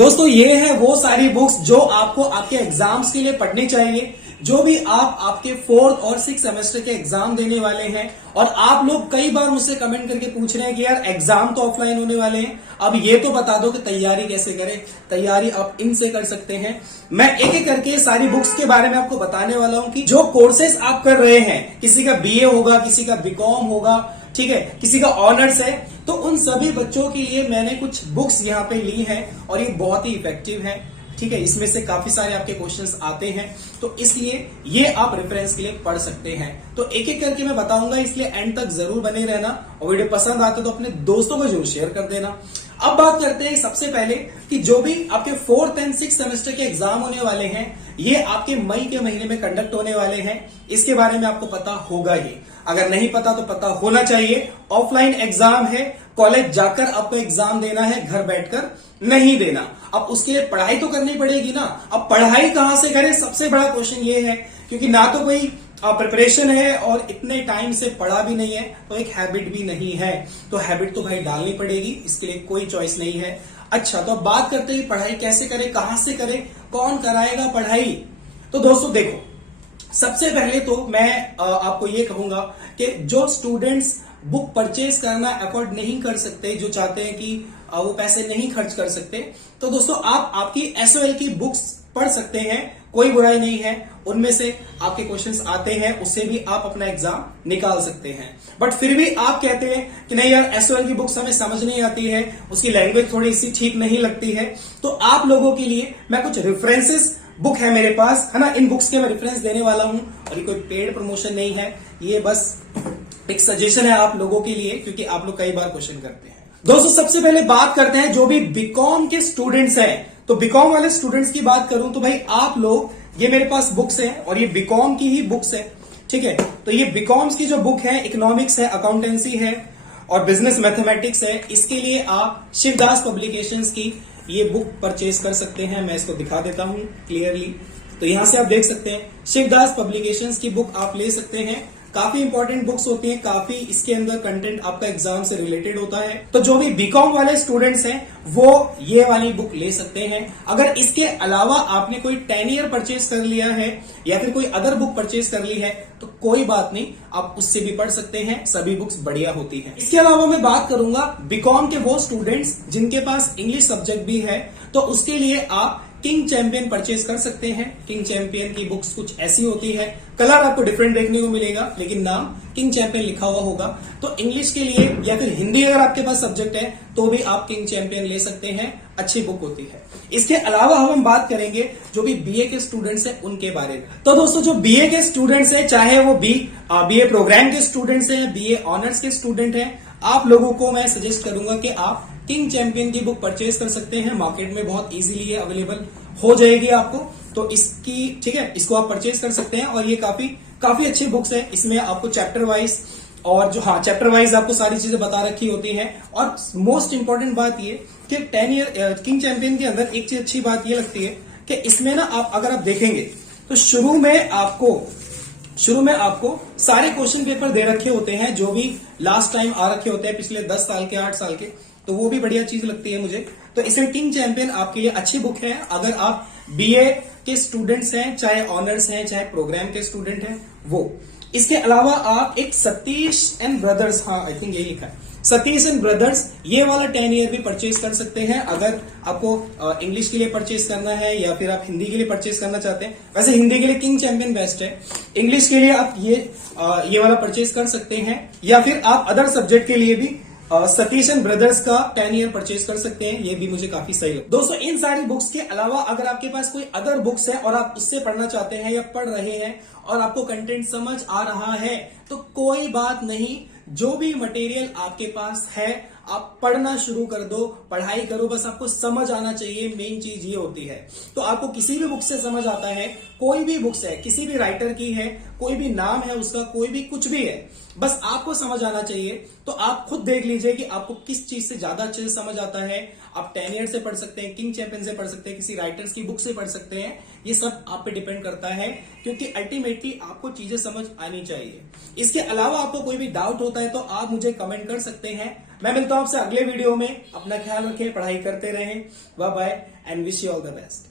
दोस्तों ये है वो सारी बुक्स जो आपको आपके एग्जाम्स के लिए पढ़नी चाहिए। जो भी आप आपके 4th और 6th सेमेस्टर के एग्जाम देने वाले हैं, और आप लोग कई बार मुझसे कमेंट करके पूछ रहे हैं कि यार एग्जाम तो ऑफलाइन होने वाले हैं, अब ये तो बता दो कि तैयारी कैसे करें। तैयारी आप इनसे कर सकते हैं। मैं एक एक करके सारी बुक्स के बारे में आपको बताने वाला हूं कि जो कोर्सेस आप कर रहे हैं, किसी का बीए होगा, किसी का बीकॉम होगा, ठीक है, किसी का ऑनर्स है, तो उन सभी बच्चों के लिए मैंने कुछ बुक्स यहाँ पे ली हैं और ये बहुत ही इफेक्टिव है। ठीक है, इसमें से काफी सारे आपके क्वेश्चंस आते हैं, तो इसलिए ये आप रेफरेंस के लिए पढ़ सकते हैं। तो एक एक करके मैं बताऊंगा, इसलिए एंड तक जरूर बने रहना, और वीडियो पसंद आते तो अपने दोस्तों को जरूर शेयर कर देना। अब बात करते हैं सबसे पहले कि जो भी आपके 4th एंड 6th सेमेस्टर के एग्जाम होने वाले हैं, ये आपके मई के महीने में कंडक्ट होने वाले हैं। इसके बारे में आपको पता होगा ही, अगर नहीं पता तो पता होना चाहिए। ऑफलाइन एग्जाम है, कॉलेज जाकर आपको एग्जाम देना है, घर बैठकर नहीं देना। अब उसके लिए पढ़ाई तो करनी पड़ेगी ना। अब पढ़ाई कहां से करें, सबसे बड़ा क्वेश्चन ये है, क्योंकि ना तो कोई प्रिपरेशन है और इतने टाइम से पढ़ा भी नहीं है, तो एक हैबिट भी नहीं है। तो हैबिट तो भाई डालनी पड़ेगी, इसके लिए कोई चॉइस नहीं है। अच्छा, तो अब बात करते हैं पढ़ाई कैसे करें, कहां से करें, कौन कराएगा पढ़ाई। तो दोस्तों देखो, सबसे पहले तो मैं आपको ये कहूंगा कि जो स्टूडेंट्स बुक परचेज करना अफोर्ड नहीं कर सकते, जो चाहते हैं कि वो पैसे नहीं खर्च कर सकते, तो दोस्तों आप आपकी एसओएल की बुक्स पढ़ सकते हैं, कोई बुराई नहीं है। उनमें से आपके क्वेश्चंस आते हैं, उससे भी आप अपना एग्जाम निकाल सकते हैं। बट फिर भी आप कहते हैं कि नहीं यार, एसओएल की बुक्स हमें समझ नहीं आती है, उसकी लैंग्वेज थोड़ी सी ठीक नहीं लगती है, तो आप लोगों के लिए मैं कुछ रेफरेंसेस बुक है मेरे पास, है ना, इन बुक्स के मैं रेफरेंस देने वाला हूं। और ये कोई पेड प्रमोशन नहीं है, ये बस एक सजेशन है आप लोगों के लिए, क्योंकि आप लोग कई बार क्वेश्चन करते हैं। दोस्तों सबसे पहले बात करते हैं जो भी बीकॉम के स्टूडेंट्स हैं। तो बीकॉम वाले स्टूडेंट्स की बात करूं तो भाई आप लोग, ये मेरे पास बुक्स हैं और ये बीकॉम की ही बुक्स है। ठीक है, तो ये बीकॉम्स की जो बुक है, इकोनॉमिक्स है, अकाउंटेंसी है और बिजनेस मैथमेटिक्स है, इसके लिए आप शिवदास पब्लिकेशंस की ये बुक परचेज कर सकते हैं। मैं इसको दिखा देता हूं क्लियरली। तो यहां से आप देख सकते हैं, शिवदास पब्लिकेशंस की बुक आप ले सकते हैं। काफी इंपॉर्टेंट बुक्स होती हैं, काफी इसके अंदर कंटेंट आपका एग्जाम से रिलेटेड होता है। तो जो भी बीकॉम वाले स्टूडेंट्स हैं वो ये वाली बुक ले सकते हैं। अगर इसके अलावा आपने कोई 10 ईयर परचेज कर लिया है या फिर कोई अदर बुक परचेज कर ली है, तो कोई बात नहीं, आप उससे भी पढ़ सकते हैं, सभी बुक्स बढ़िया होती हैं। इसके अलावा मैं बात करूंगा बीकॉम के वो स्टूडेंट्स जिनके पास इंग्लिश सब्जेक्ट भी है, तो उसके लिए आप किंग चैंपियन परचेज कर सकते हैं। किंग चैंपियन की बुक्स कुछ ऐसी होती है, कलर आपको डिफरेंट देखने को मिलेगा, लेकिन नाम किंग चैंपियन लिखा हुआ होगा। तो इंग्लिश के लिए या फिर हिंदी अगर आपके पास सब्जेक्ट है तो भी आप किंग चैंपियन ले सकते हैं, अच्छी बुक होती है। इसके अलावा हम बात करेंगे जो भी बीए के स्टूडेंट्स हैं उनके बारे में। तो दोस्तों जो बीए के स्टूडेंट्स हैं, चाहे वो बीए प्रोग्राम के स्टूडेंट्स हैं, बीए ऑनर्स के स्टूडेंट हैं, आप लोगों को मैं सजेस्ट करूंगा कि आप किंग चैंपियन की बुक परचेज कर सकते हैं। मार्केट में बहुत इजीली अवेलेबल हो जाएगी आपको, तो इसकी, ठीक है, इसको आप परचेज कर सकते हैं। और ये काफी अच्छी बुक्स है। इसमें आपको चैप्टर वाइज और चैप्टर वाइज आपको सारी चीजें बता रखी होती हैं। और मोस्ट इंपॉर्टेंट बात ये कि 10 ईयर किंग चैंपियन के अंदर एक चीज अच्छी बात ये लगती है कि इसमें ना अगर आप देखेंगे तो शुरू में आपको सारे क्वेश्चन पेपर दे रखे होते हैं, जो भी लास्ट टाइम आ रखे होते हैं, पिछले 10 साल के, 8 साल के, तो वो भी बढ़िया चीज लगती है मुझे। तो इसमें किंग चैंपियन आपके लिए अच्छी बुक है अगर आप बीए के स्टूडेंट्स हैं, चाहे ऑनर्स हैं, चाहे प्रोग्राम के स्टूडेंट हैं वो। इसके अलावा आप एक Satish and brothers, I think यही लिखा है, सतीश एंड ब्रदर्स, ये वाला 10 ईयर भी परचेज कर सकते हैं अगर आपको इंग्लिश के लिए परचेज करना है या फिर आप हिंदी के लिए परचेज करना चाहते हैं। वैसे हिंदी के लिए किंग चैंपियन बेस्ट है, इंग्लिश के लिए आप ये वाला परचेज कर सकते हैं, या फिर आप अदर सब्जेक्ट के लिए भी सतीश एंड ब्रदर्स का 10 ईयर परचेज कर सकते हैं। ये भी मुझे काफी सही लगा। दोस्तों इन सारी बुक्स के अलावा अगर आपके पास कोई अदर बुक्स है और आप उससे पढ़ना चाहते हैं या पढ़ रहे हैं और आपको कंटेंट समझ आ रहा है, तो कोई बात नहीं, जो भी मटेरियल आपके पास है आप पढ़ना शुरू कर दो, पढ़ाई करो, बस आपको समझ आना चाहिए। मेन चीज ये होती है। तो आपको किसी भी बुक से समझ आता है, कोई भी बुक्स है, किसी भी राइटर की है, कोई भी नाम है उसका, कोई भी कुछ भी है, बस आपको समझ आना चाहिए। तो आप खुद देख लीजिए कि आपको किस चीज से ज्यादा अच्छे से समझ आता है। आप 10 ईयर से पढ़ सकते हैं, किंग चैंपियन से पढ़ सकते हैं, किसी राइटर्स की बुक से पढ़ सकते हैं। ये सब आप पे डिपेंड करता है, क्योंकि अल्टीमेटली आपको चीजें समझ आनी चाहिए। इसके अलावा आपको कोई भी डाउट होता है तो आप मुझे कमेंट कर सकते हैं। मैं मिलता हूं आपसे अगले वीडियो में। अपना ख्याल रखें, पढ़ाई करते रहें। Bye bye and wish you all the best.